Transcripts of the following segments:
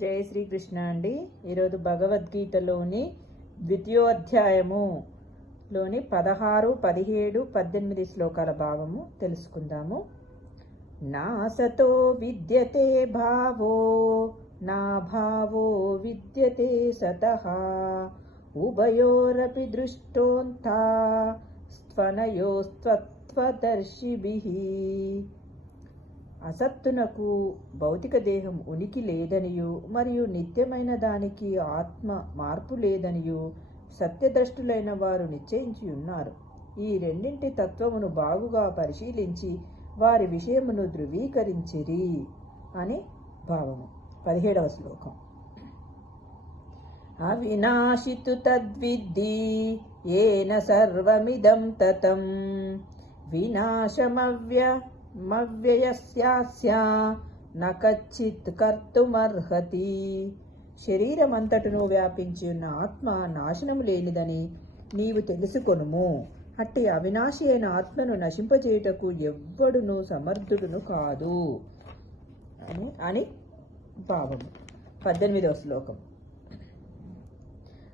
జై శ్రీకృష్ణ అండి. ఈరోజు భగవద్గీతలోని ద్వితీయోధ్యాయము లోని పదహారు పదిహేడు పద్దెనిమిది శ్లోకాల భావము తెలుసుకుందాము. నా సతో విద్యతే భావో నా భావో విద్యతే సత ఉభయోరపి దృష్టోంతా స్త్వనయోస్త్వత్వదర్శిభిః. అసత్తునకు భౌతిక దేహం ఉనికి లేదనియు మరియు నిత్యమైన దానికి ఆత్మ మార్పు లేదనియు సత్యద్రష్టులైన వారు నిశ్చయించి ఉన్నారు. ఈ రెండింటి తత్వమును బాగుగా పరిశీలించి వారి విషయమును ధృవీకరించిరి అని భావము. పదిహేడవ శ్లోకం. అవినాశితు తద్విద్ధి ఏన సర్వమిదం తతం. వినాశమవ్య మవ్యయస్యాస్య నకచ్చిత్ కర్తుమర్హతి. శరీరమంతటను వ్యాపించి ఉన్న ఆత్మ నాశనము లేనిదని నీవు తెలుసుకొనుము. అట్టి అవినాశి అయిన ఆత్మను నశింపజేయుటకు ఎవ్వడును సమర్థుడును కాదు. అని అని భావము. పద్దెనిమిదవ శ్లోకం.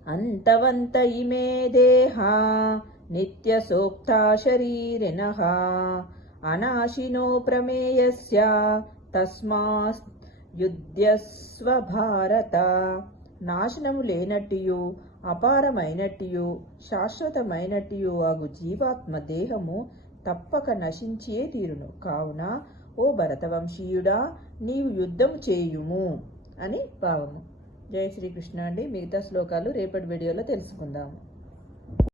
అంతవంత ఇమే దేహ నిత్యసోక్తా శరీరిణః. అనాశినో ప్రమేయస్య తస్మాత్ యుద్ధస్వ భారత నాశనము లేనట్టియు అపారమైనట్టియు శాశ్వతమైనట్టియు అగు జీవాత్మ దేహము తప్పక నశించే తీరును కావున ఓ భరతవంశీయుడా నీవు యుద్ధం చేయుము అని భావము. జై శ్రీకృష్ణ అండి. మిగతా శ్లోకాలు రేపటి వీడియోలో తెలుసుకుందాము.